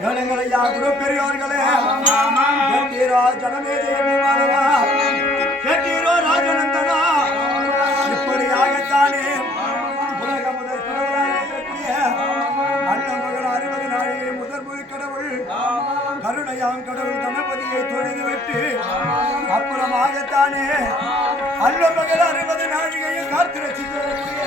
ஜனங்களையா குரு பெரியோர்களே கேட்டீரோ ஜனமே ஜெயபூமாலவா கேட்டீரோ ராஜநந்தனா இப்படியாகத்தானே உலக முதல் கடவுளாக இருக்கக்கூடிய அண்ணன் மகன் 60 நாழிகை முதல் முழு கடவுள் கருணையாம் கடவுள் கணபதியை தொழுது விட்டு அப்புறமாகத்தானே அண்ணன் மகன் 60 நாழிகையில் காத்து ரசித்து வரக்கூடிய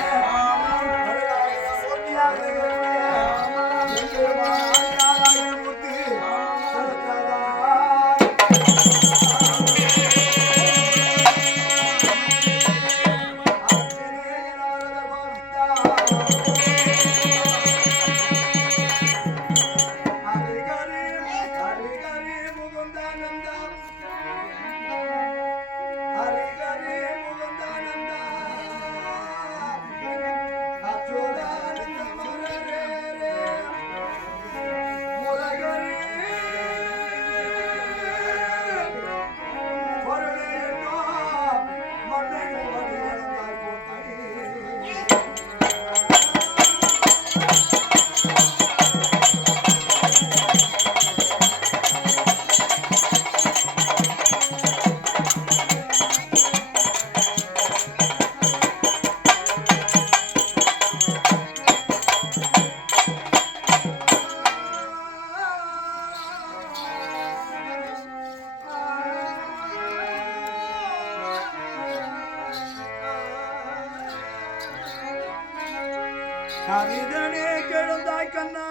கவிதனே கெழுந்தாய் கண்ணா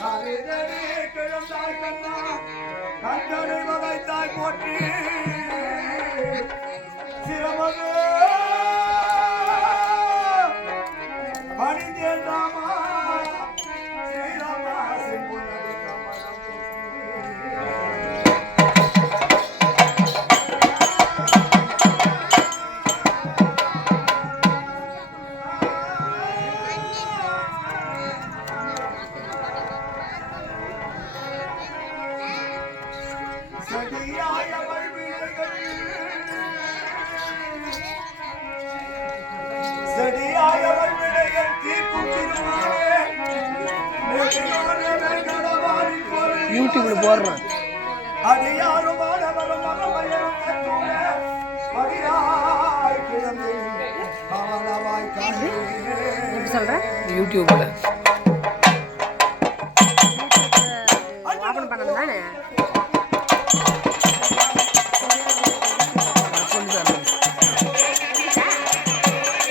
கவிதனே கெழுந்தாய் கண்ணா கண்ணனை வதைத்தாய் போற்றி சிரமது பணிந்தேன் ராமா ஸ்ரீராமா செம்புள்ளது கமலம் யூடியூப்ல போடுறேன். யூடியூப்ல ஓபன் பண்ணணும் தானே.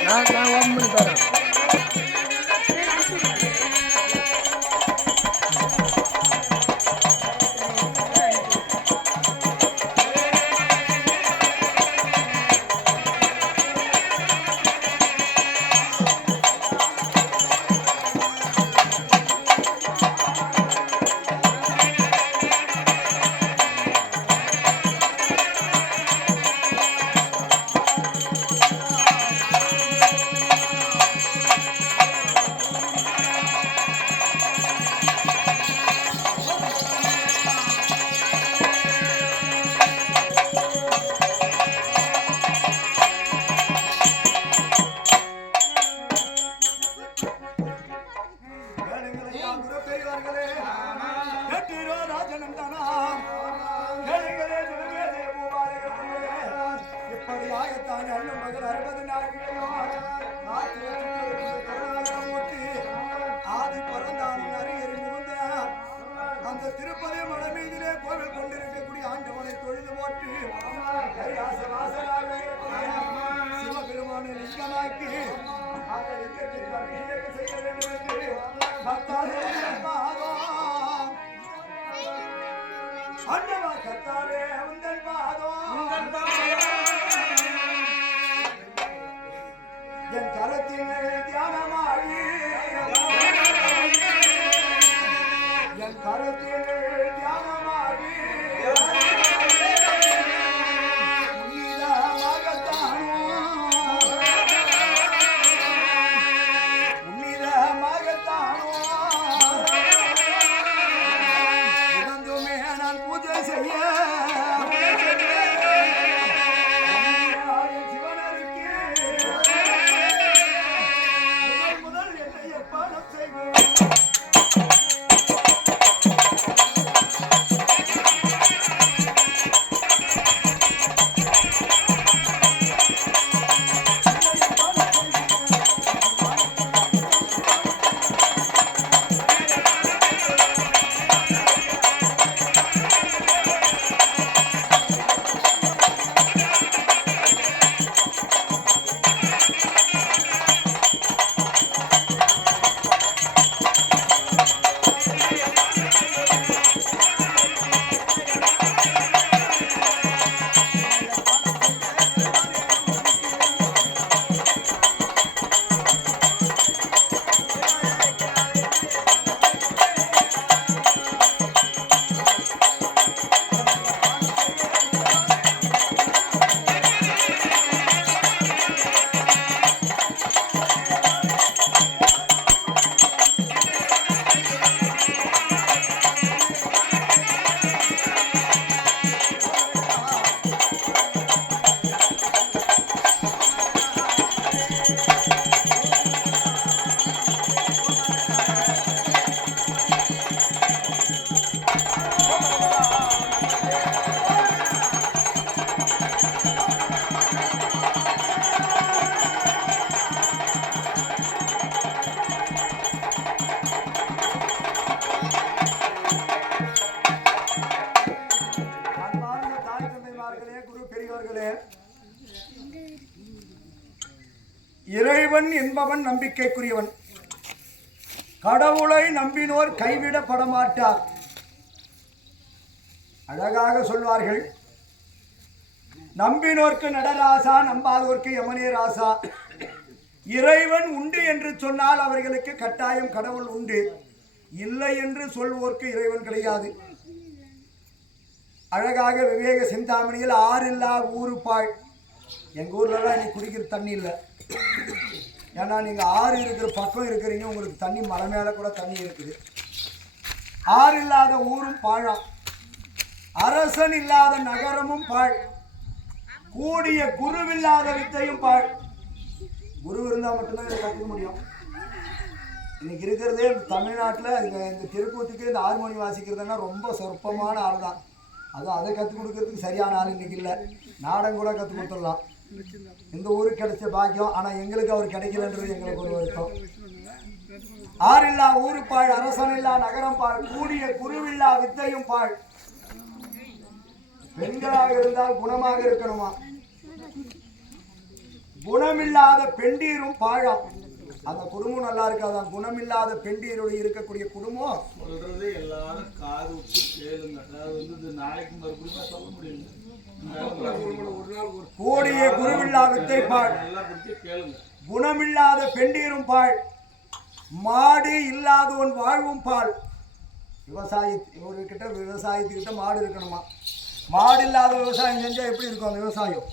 நான் ஓபன் பண்ணி தரேன். திருப்பதி மலை மீதிலே கோவில் கொண்டிருக்கக்கூடிய ஆண்டவனை தொழுது போட்டு சிவபெருமான லிங்கமாக்கி அந்த லிங்கத்திற்கு அபிஷேகம் செய்ய வேண்டும் என்று பக்தாரே ஆண்டவா கத்தாரே உந்தன் பாதம் என் கரத்தின் தியானமாகி என் கரத்தில் தியானமாகி உன்னிதமாகத்தானோ உணர்ந்துமே நான் பூஜை செய்ய சிவனருக்கு என்பவன் நம்பிக்கைக்குரியவன். கடவுளை நம்பினோர் கைவிடப்பட மாட்டார். அழகாக சொல்வார்கள், நம்பினோர்க்கு நடராசா, நம்பாதோர்க்கு யமனே ராசா. இறைவன் உண்டு என்று சொன்னால் அவர்களுக்கு கட்டாயம் கடவுள் உண்டு, இல்லை என்று சொல்வோர்க்கு இறைவன் கிடையாது. அழகாக விவேக சிந்தாமணியில் ஆறில்லா ஊரு பாழ். எங்கள் ஊர்லலாம் இன்னைக்கு குடிக்கிற தண்ணி இல்லை. ஏன்னா நீங்கள் ஆறு இருக்கிற பக்கம் இருக்கிறீங்க, உங்களுக்கு தண்ணி மலை மேலே கூட தண்ணி இருக்குது. ஆறு இல்லாத ஊரும் பாழாம், அரசன் இல்லாத நகரமும் பாழ், கூடிய குருவில்லாத வித்தையும் பாழ். குரு இருந்தால் மட்டும்தான் இதை கற்றுக்க முடியும். இன்னைக்கு இருக்கிறதே தமிழ்நாட்டில் இந்த திருக்கூத்துக்கு இந்த ஹார்மோனி வாசிக்கிறதுனா ரொம்ப சொற்பமான ஆள் தான். அதுவும் அதை கற்றுக் கொடுக்கறதுக்கு சரியான ஆள் இன்னைக்கு இல்லை. நாடகம் கூட கற்றுக் கொடுத்துடலாம். இந்த ஊருக்கு கிடைச்ச பாக்கியம், ஆனால் எங்களுக்கு அவர் கிடைக்கலன்றது எங்களுக்கு ஒரு வருத்தம். ஆறில்லா ஊரு பாழ், அரசன் இல்லா நகரம் பாழ், கூடிய குருவில்லா வித்தையும் பாழ். பெண்களாக இருந்தால் குணமாக இருக்கணுமா, குணமில்லாத பெண்டீரும் பாழாம். அந்த குடும்பம் நல்லா இருக்காதான். குணமில்லாத பெண்டீரோடு இருக்கக்கூடிய குடும்பம் சொல்றது எல்லாரும் காது விட்டு கேளுங்க. அதாவது நாளைக்கு மறுபடியும் சொல்ல முடியல. கூடிய குருவில்லா வித்தை பாழ், குணமில்லாத பெண்டீரும் பாழ், மாடு இல்லாதவன் வாழ்வும் பாழ். இவர்கிட்ட விவசாயத்துக்கிட்ட மாடு இருக்கணுமா. மாடு இல்லாத விவசாயம் செஞ்சா எப்படி இருக்கும் அந்த விவசாயம்?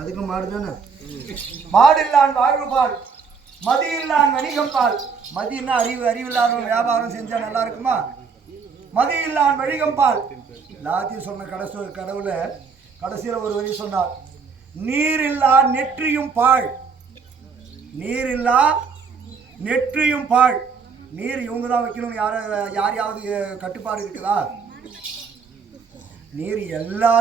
அதுக்கு மாடு தானே. மாடு இல்லான் வாழ்வு பால், மதி இல்லான் வணிகம் பால். மதினா அறிவு, அறிவில்லாதவன் வியாபாரம் செஞ்சா நல்லா இருக்குமா? மதி இல்லான் வணிகம் பால். எல்லாத்தையும் சொன்ன கடவுளை கடைசியில் ஒரு வரி சொன்னார், நீர் இல்லா நெற்றியும் பாழ். நீர் இல்லா நெற்றியும் பாழ். நீர் இவங்க தான் வைக்கணும், யாரையாவது கட்டுப்பாடு இருக்குதா? நீர் எல்லா